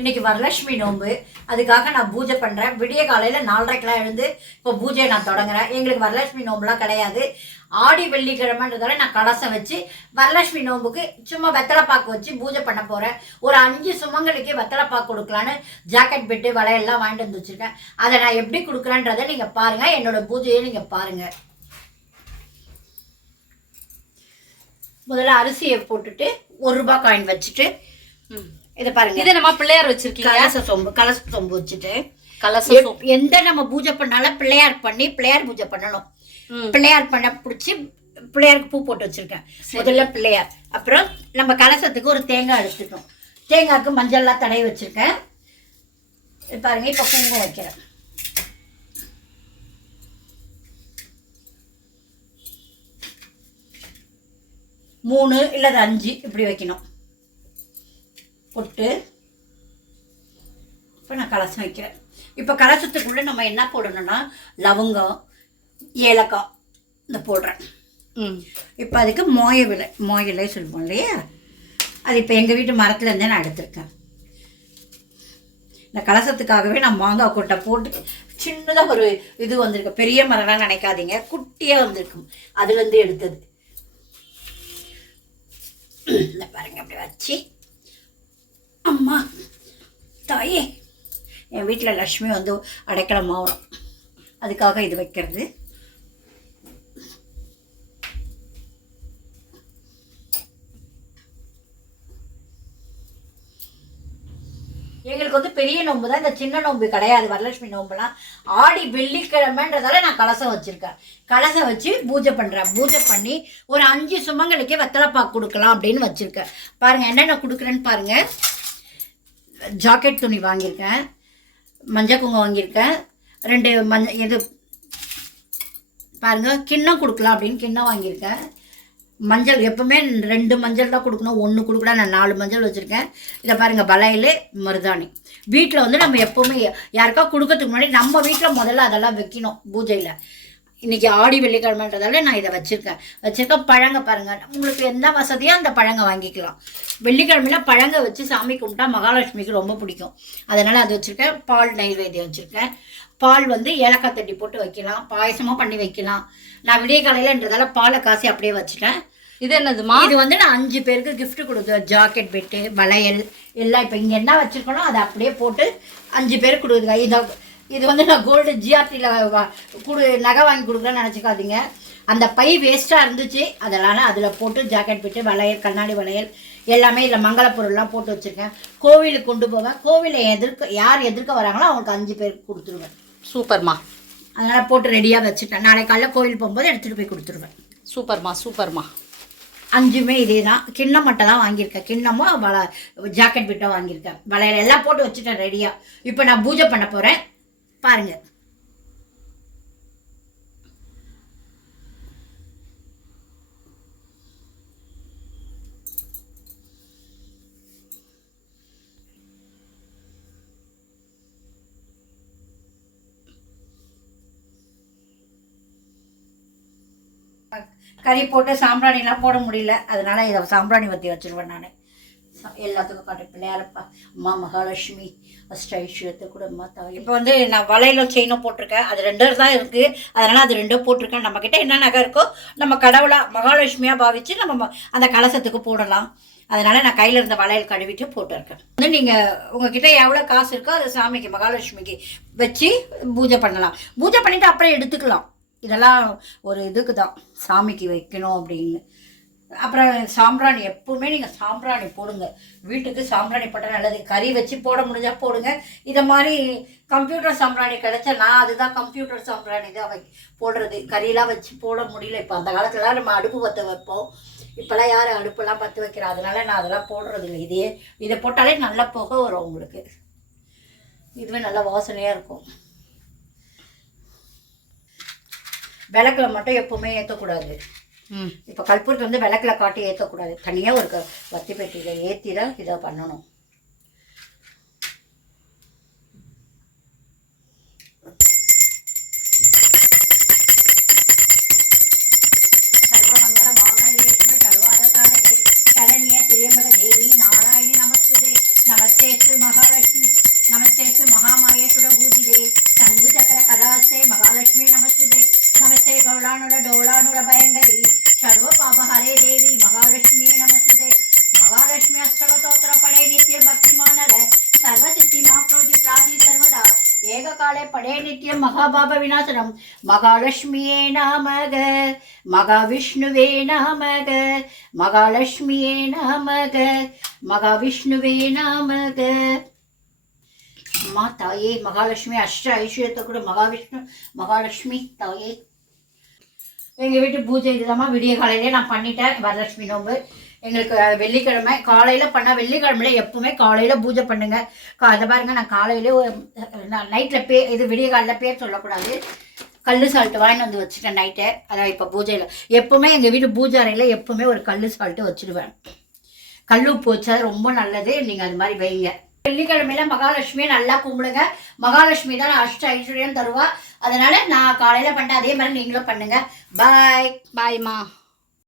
இன்னைக்கு வரலட்சுமி நோன்பு. அதுக்காக நான் பூஜை பண்ணுறேன். விடிய காலையில் 4:30க்கெலாம் எழுந்து இப்போ பூஜையை நான் தொடங்குறேன். எங்களுக்கு வரலட்சுமி நோம்புலாம் கிடையாது. ஆடி வெள்ளிக்கிழமைன்றதால நான் கலசம் வச்சு வரலட்சுமி நோம்புக்கு சும்மா வெத்தலைப்பாக்கு வச்சு பூஜை பண்ண போகிறேன். ஒரு 5 சுமங்களுக்கு வெத்தலைப்பாக்கு கொடுக்கலான்னு ஜாக்கெட் பெட்டு வளையெல்லாம் வாங்கிட்டு வந்து வச்சுருக்கேன். அதை நான் எப்படி கொடுக்குறேன்றதை நீங்கள் பாருங்கள். என்னோடய பூஜையை நீங்கள் பாருங்கள். முதல்ல அரிசியை போட்டுட்டு ₹1 காயின் வச்சுட்டு இதை பாருங்க. இதை நம்ம பிள்ளையார் வச்சிருக்கீங்க. கலச சொம்பு வச்சுட்டு எந்த நம்ம பூஜை பண்ணாலும் பிள்ளையார் பண்ணி பிள்ளையார் பூஜை பண்ணணும். பிள்ளையார் பண்ண பிடிச்சி பிள்ளையாருக்கு பூ போட்டு வச்சிருக்கேன். முதல்ல பிள்ளையார், அப்புறம் நம்ம கலசத்துக்கு ஒரு தேங்காய் எடுத்துட்டோம். தேங்காய்க்கு மஞ்சள்லாம் தடவி வச்சிருக்கேன். பாருங்க, இப்போ குங்குமம் வைக்கிறேன். மூணு இல்லை 5 இப்படி வைக்கணும். போட்டு இப்போ நான் கலசம் வைக்கிறேன். இப்போ கலசத்துக்குள்ளே நம்ம என்ன போடணும்னா லவங்கம், ஏலக்காய் இந்த போடுறேன். இப்போ அதுக்கு மோய இலை சொல்லுவோம் இல்லையா, அது இப்போ எங்கள் வீட்டு மரத்துலேருந்தே நான் எடுத்திருக்கேன். இந்த கலசத்துக்காகவே நான் மாங்காய் கொட்டை போட்டு சின்னதாக ஒரு இது வந்திருக்கு. பெரிய மரம்லாம் நினைக்காதீங்க, குட்டியாக வந்திருக்கும், அதுலேருந்து எடுத்தது. இந்த பாருங்க, அப்படி வச்சு அம்மா தாயே, என் வீட்டில் லக்ஷ்மி வந்து அடைக்கலம் ஆகணும், அதுக்காக இது வைக்கிறது. எங்களுக்கு வந்து பெரிய நோம்பு தான், இந்த சின்ன நோம்பு கிடையாது. வரலட்சுமி நோம்புலாம் ஆடி வெள்ளிக்கிழமைன்றதால நான் கலசம் வச்சுருக்கேன். கலசம் வச்சு பூஜை பண்ணுறேன். பூஜை பண்ணி ஒரு 5 சுமங்களுக்கே வெத்தலைப்பாக்கு கொடுக்கலாம் அப்படின்னு வச்சுருக்கேன். பாருங்கள் என்னென்ன கொடுக்குறேன்னு பாருங்கள். ஜாக்கெட் துணி வாங்கியிருக்கேன், மஞ்சள் குங்குமம் வாங்கியிருக்கேன், 2 இது பாருங்கள் கிண்ணம் கொடுக்கலாம் அப்படின்னு கிண்ணம் வாங்கியிருக்கேன். மஞ்சள் எப்பவுமே 2 மஞ்சள் தான் கொடுக்கணும், 1 கொடுக்கூட. நான் 4 மஞ்சள் வச்சுருக்கேன். இதை பாருங்கள், வளையல், மருதாணி. வீட்டில் வந்து நம்ம எப்போவுமே யாருக்கா கொடுக்கறதுக்கு முன்னாடி நம்ம வீட்டில் முதல்ல அதெல்லாம் வைக்கணும் பூஜையில். இன்றைக்கி ஆடி வெள்ளிக்கிழமைன்றதால நான் இதை வச்சுருக்கேன். பழங்க பாருங்கள், உங்களுக்கு எந்த வசதியோ அந்த பழங்க வாங்கிக்கலாம். வெள்ளிக்கிழமையில் பழங்க வச்சு சாமி கும்பிட்டா மகாலட்சுமிக்கு ரொம்ப பிடிக்கும், அதனால் அது வச்சுருக்கேன். பால் நைவேத்தியம் வச்சுருக்கேன். பால் வந்து ஏலக்காய் தட்டி போட்டு வைக்கலாம், பாயசமாக பண்ணி வைக்கலாம். நான் விடிய காலையிலன்றதால பாலை காசி அப்படியே வச்சுட்டேன். இது என்னதுமா? இது வந்து நான் 5 பேருக்கு கிஃப்ட் கொடுத்தேன். ஜாக்கெட் பெட்டு, வளையல் எல்லாம் இப்போ இங்கே என்ன வச்சுருக்கணும் அதை அப்படியே போட்டு 5 பேருக்கு கொடுக்குறேன். இது வந்து நான் கோல்டு ஜிஆர்டியில் நகை வாங்கி கொடுக்குறேன்னு நினச்சிக்காதீங்க. அந்த பை வேஸ்ட்டாக இருந்துச்சு, அதனால் அதில் போட்டு ஜாக்கெட் பெட்டு, வளையல், கண்ணாடி வளையல் எல்லாமே இதில் மங்கள பொருள்லாம் போட்டு வச்சுருக்கேன். கோவிலுக்கு கொண்டு போவேன். கோவிலை யார் எதிர்க்க வராங்களோ அவங்களுக்கு 5 பேருக்கு கொடுத்துருவேன். சூப்பர்மா. அதனால் போட்டு ரெடியாக வச்சுட்டேன். நாளை காலைல கோவில் போகும்போது எடுத்துகிட்டு போய் கொடுத்துருவேன். சூப்பர்மா. 5மே இதே தான். கிண்ணம் மட்டும் தான் வாங்கியிருக்கேன். கிண்ணமும் ஜாக்கெட் பெட்டும் வாங்கியிருக்கேன். வளையல் எல்லாம் போட்டு வச்சுட்டேன் ரெடியாக. இப்போ நான் பூஜை பண்ண போகிறேன், பாருங்கள். கறி போட்டு சாம்பிராணிலாம் போட முடியல, அதனால் இதை சாம்பிராணி வற்றி வச்சுருவேன் நான். எல்லாத்துக்கும் காட்டு பிள்ளையாரப்பா, அம்மா மகாலட்சுமி அஷ்டைஸ்வரத்தை கூட அம்மா தாய். இப்போ வந்து நான் வளையலும் செயினும் போட்டிருக்கேன். அது 2 தான் இருக்குது, அதனால் அது 2 போட்டிருக்கேன். நம்மக்கிட்ட என்ன நகை இருக்கோ நம்ம கடவுளாக மகாலட்சுமியாக பாவித்து நம்ம அந்த கலசத்துக்கு போடலாம். அதனால் நான் கையில் இருந்த வளையல் கழுவிட்டு போட்டிருக்கேன். வந்து நீங்கள் உங்ககிட்ட எவ்வளோ காசு இருக்கோ அதை சாமிக்கு மகாலட்சுமிக்கு வச்சு பூஜை பண்ணலாம். பூஜை பண்ணிவிட்டு அப்புறம் எடுத்துக்கலாம். இதெல்லாம் ஒரு இதுக்கு தான், சாமிக்கு வைக்கணும் அப்படின்னு. அப்புறம் சாம்பிராணி, எப்பவுமே நீங்கள் சாம்பிராணி போடுங்க. வீட்டுக்கு சாம்பிராணி போட்டால் நல்லது. கறி வச்சு போட முடிஞ்சால் போடுங்க. இதை மாதிரி கம்ப்யூட்டர் சாம்பிராணி கிடைச்சா நான் அதுதான் கம்ப்யூட்டர் சாம்பிராணி தான் போடுறது. கறியெல்லாம் வச்சு போட முடியல. இப்போ அந்த காலத்துலலாம் நம்ம அடுப்பு பற்ற வைப்போம், இப்போல்லாம் யார் அடுப்பெல்லாம் பற்ற வைக்கிறா, அதனால நான் அதெல்லாம் போடுறது இல்லை. இதை போட்டாலே நல்ல புகை வரும் உங்களுக்கு. இதுவே நல்லா வாசனையாக இருக்கும். விளக்கில் மட்டும் எப்போவுமே ஏற்றக்கூடாது. இப்போ கற்பூரத்தை வந்து விளக்கில் காட்டி ஏற்றக்கூடாது. தனியாக ஒரு வத்தி பெட்டியில் ஏற்றி தான் இதை பண்ணணும். சர்வமங்கல மாங்கல்யே சர்வார்த்த சாதகே சரண்யே திரியம்பக தேவி நாராயணி நமஸ்துதே நமஸ்தேஸ்து மகாலட்சுமி படே நித்யம் மகாபாப விநாசனம் மகாலட்சுமியே நமக மகாவிஷ்ணுவே நமக மகாலட்சுமியே நமக மகாவிஷ்ணுவே நமக. அம்மா தாயே மகாலட்சுமி அஷ்ட ஐஸ்வர்யத்தை கூட மகாவிஷ்ணு மகாலட்சுமி தாயே. எங்கள் வீட்டு பூஜை இதுதாம்மா. விடிய காலையிலே நான் பண்ணிட்டேன் வரலட்சுமி நோம்பு. எங்களுக்கு வெள்ளிக்கிழமை காலையில் பண்ணால் வெள்ளிக்கிழமையில எப்பவுமே காலையில் பூஜை பண்ணுங்க. அதை பாருங்கள், நான் காலையிலே நான் நைட்டில் இது விடிய காலையில் பேர் சொல்லக்கூடாது. கல் சால்ட்டு வாங்கிட்டு வந்து வச்சுட்டேன் நைட்டை. அதான் இப்போ பூஜையில் எப்போவுமே எங்கள் வீட்டு பூஜை அறையில் எப்போவுமே ஒரு கல் சால்ட்டு வச்சுடுவேன். கல் உப்பு வச்சா ரொம்ப நல்லது. நீங்கள் அது மாதிரி வைங்க. வெள்ளிக்கிழமையில மகாலட்சுமியை நல்லா கும்பிடுங்க. மகாலட்சுமி தான் அஷ்ட ஐஸ்வர்யம் தருவா. அதனால நான் காலையில் பண்ணிட்டேன். அதே மாதிரி நீங்களும் பண்ணுங்க. பாய். பாய்மா.